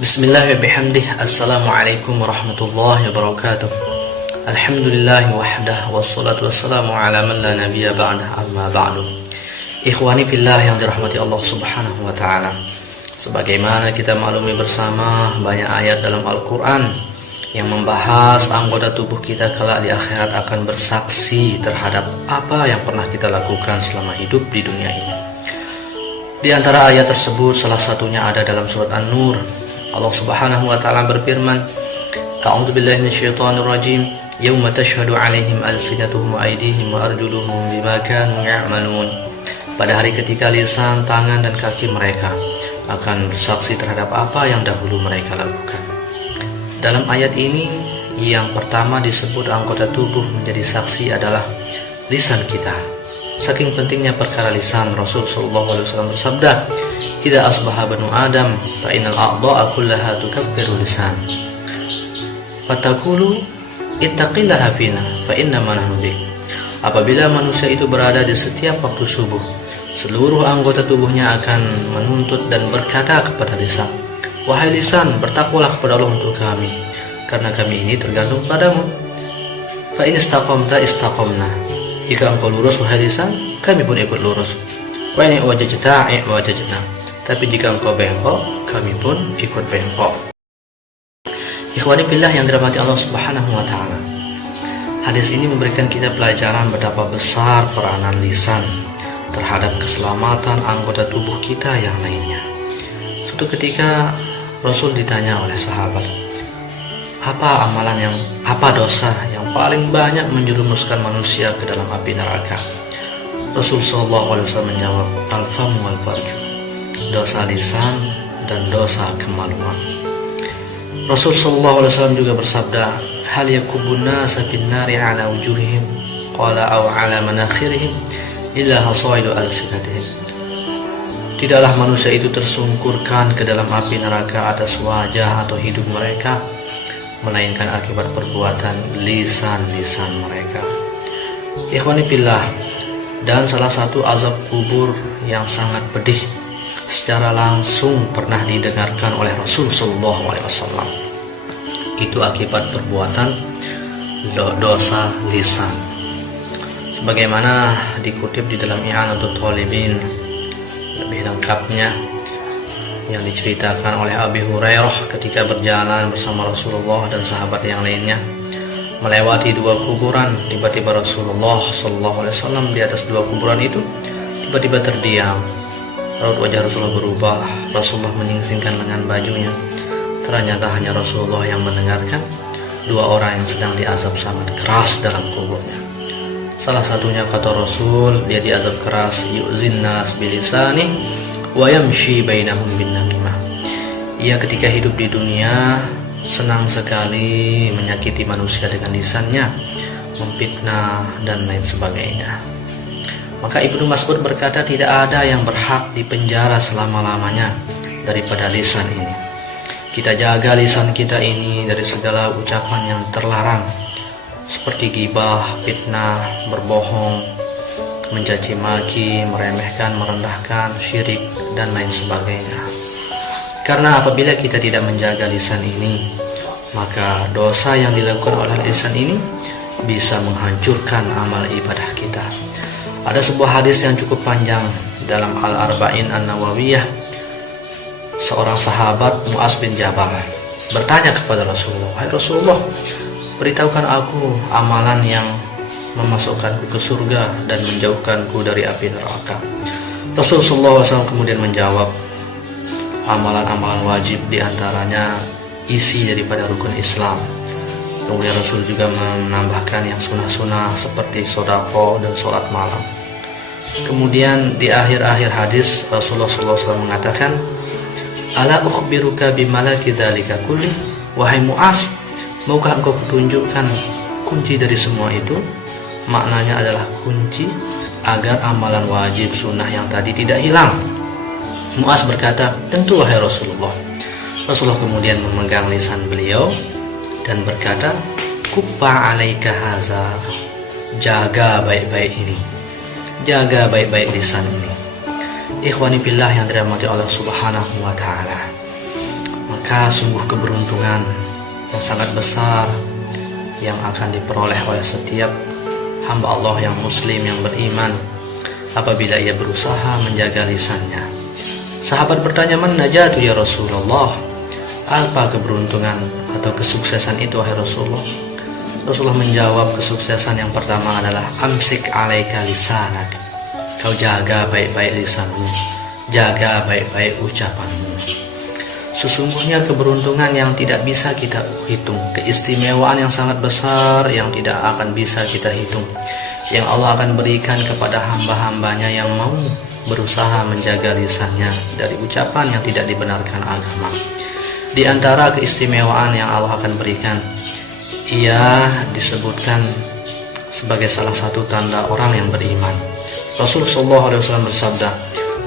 Bismillahirrahmanirrahim. Assalamualaikum warahmatullahi wabarakatuh. Alhamdulillah wahdah wassalatu wassalamu ala man la nabiyya ba'dah, amma ba'du. Ikhwani fillah yang dirahmati Allah Subhanahu wa taala. Sebagaimana kita maklumi bersama, banyak ayat dalam Al-Qur'an yang membahas anggota tubuh kita kelak di akhirat akan bersaksi terhadap apa yang pernah kita lakukan selama hidup di dunia ini. Di antara ayat tersebut salah satunya ada dalam surat An-Nur. Allah Subhanahu wa taala berfirman, A'udzu billahi minasyaitonir rajim, yauma tashhadu 'alaihim alsinatuhum wa aydihim wa arjuluhum bima kanu ya'malun. Pada hari ketika lisan, tangan dan kaki mereka akan bersaksi terhadap apa yang dahulu mereka lakukan. Dalam ayat ini yang pertama disebut anggota tubuh menjadi saksi adalah lisan kita. Saking pentingnya perkara lisan, Rasul sallallahu alaihi wasallam bersabda, "Idza asbaha banu Adam fa innal a'dha'a kullaha tukaffiru lisan." Fatakulu ittaqillaha fina fa inna ma nahnu bik. Apabila manusia itu berada di setiap waktu subuh, seluruh anggota tubuhnya akan menuntut dan berkata kepada lisan, "Wahai lisan, bertakwalah kepada Allah untuk kami, karena kami ini tergantung padamu. Fa in istaqamta istaqamna." Jika engkau lurus wahai lisan, kami pun ikut lurus. Wa in wajajta wajajna. Tapi jika engkau bengkok, kami pun ikut bengkok. Ikhwani fillah yang dirahmati Allah Subhanahu wa taala. Hadis ini memberikan kita pelajaran betapa besar peranan lisan terhadap keselamatan anggota tubuh kita yang lainnya. Suatu ketika Rasul ditanya oleh sahabat, apa dosa yang paling banyak menjerumuskan manusia ke dalam api neraka? Rasul sallallahu alaihi wasallam menjawab, al-fam wal farju. Dosa lisan dan dosa kemaluan. Rasul sallallahu alaihi wasallam juga bersabda, hal yakubun nasa fin nari ala wujuhihim qala aw ala manakhirihim illa hasaidu alsinatihim. Tidaklah manusia itu tersungkurkan ke dalam api neraka atas wajah atau hidung mereka, melainkan akibat perbuatan lisan-lisan mereka. Ikhwani fillah, dan salah satu azab kubur yang sangat pedih secara langsung pernah didengarkan oleh Rasul sallallahu alaihi wasallam. Itu akibat perbuatan dosa lisan. Sebagaimana dikutip di dalam I'anatul Talibin lebih lengkapnya yang diceritakan oleh Abi Hurairah ketika berjalan bersama Rasulullah dan sahabat yang lainnya melewati dua kuburan. Tiba-tiba Rasulullah sallallahu alaihi wasallam di atas dua kuburan itu tiba-tiba terdiam. Raut wajah Rasulullah berubah. Rasulullah menyingsingkan lengan bajunya. Ternyata hanya Rasulullah yang mendengarkan dua orang yang sedang diazab sangat keras dalam kuburnya. Salah satunya kata Rasul, dia diazab keras, yu'zin nas bilisani wa yamshi bainahum bin namimah. Ia ketika hidup di dunia senang sekali menyakiti manusia dengan lisannya, memfitnah dan lain sebagainya. Maka Ibnu Mas'ud berkata, tidak ada yang berhak dipenjara selama-lamanya daripada lisan ini. Kita jaga lisan kita ini dari segala ucapan yang terlarang, seperti ghibah, fitnah, berbohong, mencaci maki, meremehkan, merendahkan, syirik, dan lain sebagainya. Karena apabila kita tidak menjaga lisan ini, maka dosa yang dilakukan oleh lisan ini bisa menghancurkan amal ibadah kita. Ada sebuah hadis yang cukup panjang dalam Al-Arba'in An-Nawawiyah. Seorang sahabat, Mu'az bin Jabal, bertanya kepada Rasulullah, "Hai Rasulullah, beritahukan aku amalan yang memasukkanku ke surga dan menjauhkanku dari api neraka." Rasulullah SAW kemudian menjawab, amalan-amalan wajib diantaranya isi daripada rukun Islam. Kemudian Rasul juga menambahkan yang sunnah-sunnah seperti sedekah dan sholat malam. Kemudian di akhir-akhir hadis Rasulullah SAW mengatakan, "Ala ukhbiruka bimalaki dzalika kulli?" Wahai Mu'az, maukah engkau kutunjukkan kunci dari semua itu? Maknanya adalah kunci agar amalan wajib sunnah yang tadi tidak hilang. Mu'az berkata, "Tentu wahai Rasulullah." Rasulullah kemudian memegang lisan beliau dan berkata, "Kuffa alaika haza." Jaga baik-baik ini. Jaga baik-baik lisan ini. Ikhwani fillah yang dirahmati Allah Subhanahu wa taala. maka sungguh keberuntungan yang sangat besar yang akan diperoleh oleh setiap hamba Allah yang muslim, yang beriman, apabila ia berusaha menjaga lisannya. Sahabat bertanya, "Man najatu ya Rasulullah?" Apa keberuntungan atau kesuksesan itu wahai Rasulullah? Rasulullah menjawab, kesuksesan yang pertama adalah amsik alaika lisanak. Kau jaga baik-baik lisanmu, jaga baik-baik ucapanmu. Sesungguhnya keberuntungan yang tidak bisa kita hitung, keistimewaan yang sangat besar yang tidak akan bisa kita hitung, yang Allah akan berikan kepada hamba-hambanya yang mau berusaha menjaga lisannya dari ucapan yang tidak dibenarkan agama. Di antara keistimewaan yang Allah akan berikan, ia disebutkan sebagai salah satu tanda orang yang beriman. Rasulullah SAW bersabda,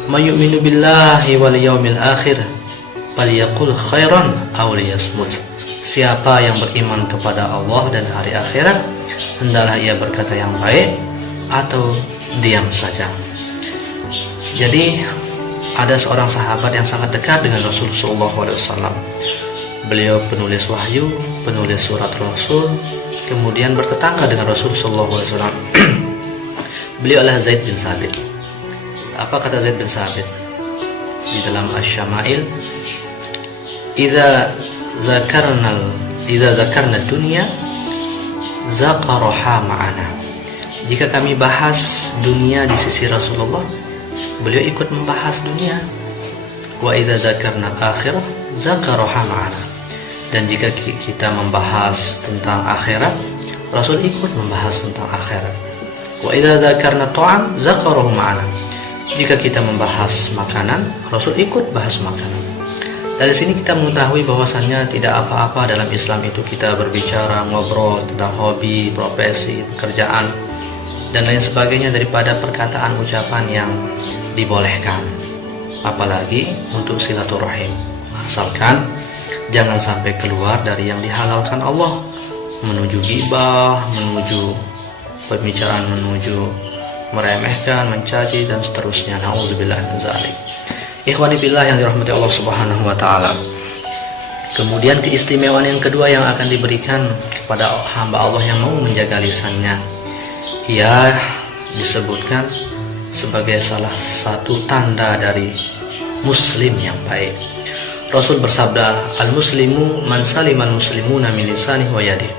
"May yu'minu billahi wal yawmil akhir falyaqul khairan aw liyasmut." Siapa yang beriman kepada Allah dan hari akhirat, hendaklah ia berkata yang baik atau diam saja. Jadi ada seorang sahabat yang sangat dekat dengan Rasulullah SAW. Beliau penulis wahyu, penulis surat Rasul, kemudian bertetangga dengan Rasulullah SAW. Beliau adalah Zaid bin Sabit. Apa kata Zaid bin Sabit di dalam Asy-Syama'il? Idza zakarna dunya zaqaraha ma'ana. Jika kami bahas dunia di sisi Rasulullah, beliau ikut membahas dunia. Wa idza zakarna akhirah zaqaraha ma'ana. Dan jika kita membahas tentang akhirat, Rasul ikut membahas tentang akhirat. Wa idza zakarna ta'am zaqarahu ma'ana. Jika kita membahas makanan, Rasul ikut bahas makanan. Dari sini kita mengetahui bahwasannya tidak apa-apa dalam Islam itu kita berbicara, ngobrol tentang hobi, profesi, pekerjaan, dan lain sebagainya daripada perkataan ucapan yang dibolehkan. Apalagi untuk silaturahim. Asalkan jangan sampai keluar dari yang dihalalkan Allah, menuju ghibah, menuju pembicaraan, menuju meremehkan, mencaci, dan seterusnya. Nauzubillah min dzalik. Ikhwani billah yang dirahmati Allah Subhanahu wa taala. Kemudian keistimewaan yang kedua yang akan diberikan kepada hamba Allah yang mau menjaga lisannya, ia disebutkan sebagai salah satu tanda dari muslim yang baik. Rasul bersabda, "Al-muslimu man salimal muslimuna min lisanihi wa yadihi."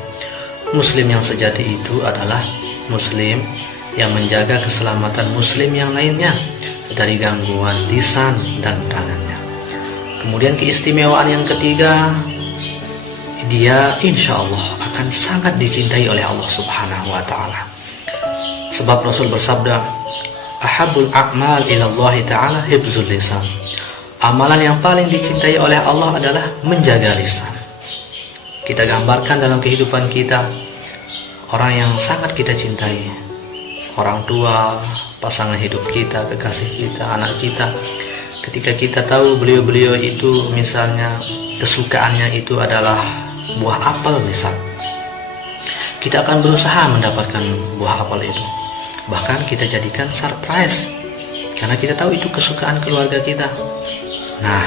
Muslim yang sejati itu adalah muslim yang menjaga keselamatan muslim yang lainnya dari gangguan lisan dan tangannya. Kemudian keistimewaan yang ketiga, dia insya Allah akan sangat dicintai oleh Allah Subhanahu wa ta'ala. Sebab Rasul bersabda, "Ahabul a'mal ilallahi ta'ala hibzul lisan." Amalan yang paling dicintai oleh Allah adalah menjaga lisan. Kita gambarkan dalam kehidupan kita, orang yang sangat kita cintai, orang tua, pasangan hidup kita, kekasih kita, anak kita. Ketika kita tahu beliau-beliau itu misalnya kesukaannya itu adalah buah apel misal, kita akan berusaha mendapatkan buah apel itu. Bahkan kita jadikan surprise, karena kita tahu itu kesukaan keluarga kita. Nah,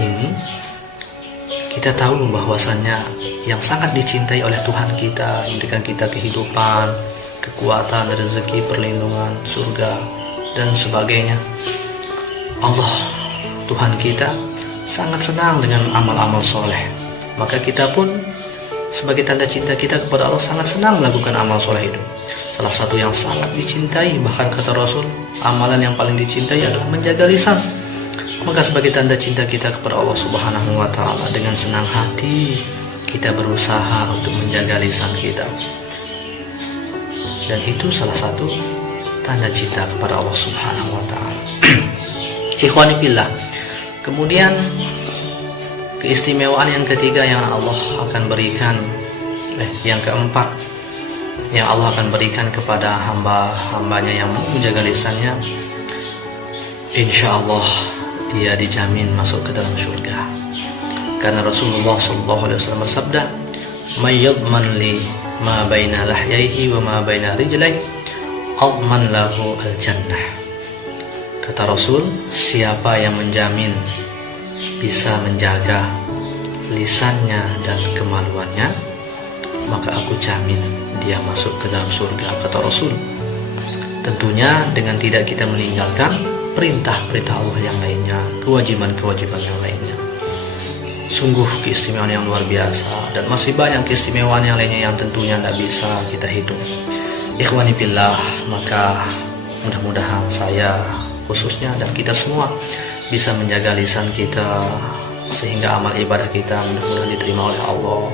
ini kita tahu bahwasannya yang sangat dicintai oleh Tuhan kita, memberikan kita kehidupan, kekuatan, rezeki, perlindungan, surga, dan sebagainya. Allah, Tuhan kita, sangat senang dengan amal-amal soleh. Maka kita pun sebagai tanda cinta kita kepada Allah sangat senang melakukan amal soleh itu. Salah satu yang sangat dicintai, bahkan kata Rasul, amalan yang paling dicintai adalah menjaga lisan. Maka sebagai tanda cinta kita kepada Allah Subhanahu wa ta'ala, dengan senang hati kita berusaha untuk menjaga lisan kita. Dan itu salah satu tanda cinta kepada Allah Subhanahu wa ta'ala. Ikhwani billah. Kemudian keistimewaan yang ketiga yang Allah akan berikan, yang keempat yang Allah akan berikan kepada hamba-hambanya yang mau menjaga lisannya, insya Allah dia dijamin masuk ke dalam surga. Karena Rasulullah SAW bersabda, "May yadman li ma baina lahyaihi wa ma baina rijlaihi adman lahu al-jannah." Kata Rasul, siapa yang menjamin bisa menjaga lisannya dan kemaluannya, maka aku jamin dia masuk ke dalam surga, kata Rasul. Tentunya dengan tidak kita meninggalkan perintah-perintah Allah yang lainnya, kewajiban-kewajiban yang lainnya. Sungguh keistimewaan yang luar biasa, dan masih banyak keistimewaan yang lainnya yang tentunya tidak bisa kita hitung. Ikhwani billah, maka mudah-mudahan saya khususnya dan kita semua bisa menjaga lisan kita sehingga amal ibadah kita mudah-mudahan diterima oleh Allah.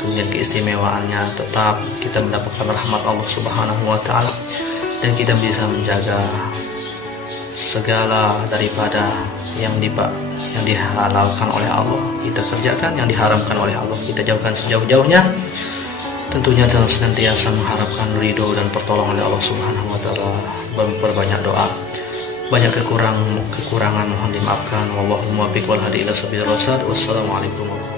Kemudian keistimewaannya tetap kita mendapatkan rahmat Allah Subhanahu wa taala, dan kita bisa menjaga segala daripada yang dihalalkan oleh Allah kita kerjakan, yang diharamkan oleh Allah kita jauhkan sejauh-jauhnya. Tentunya dengan senantiasa mengharapkan ridho dan pertolongan oleh Allah Subhanahu wa taala, memperbanyak doa. Banyak kekurangan mohon dimaafkan. Wallahul muwaffiq wal hadi ila sabilir rasyad. Wassalamualaikum warahmatullahi wabarakatuh.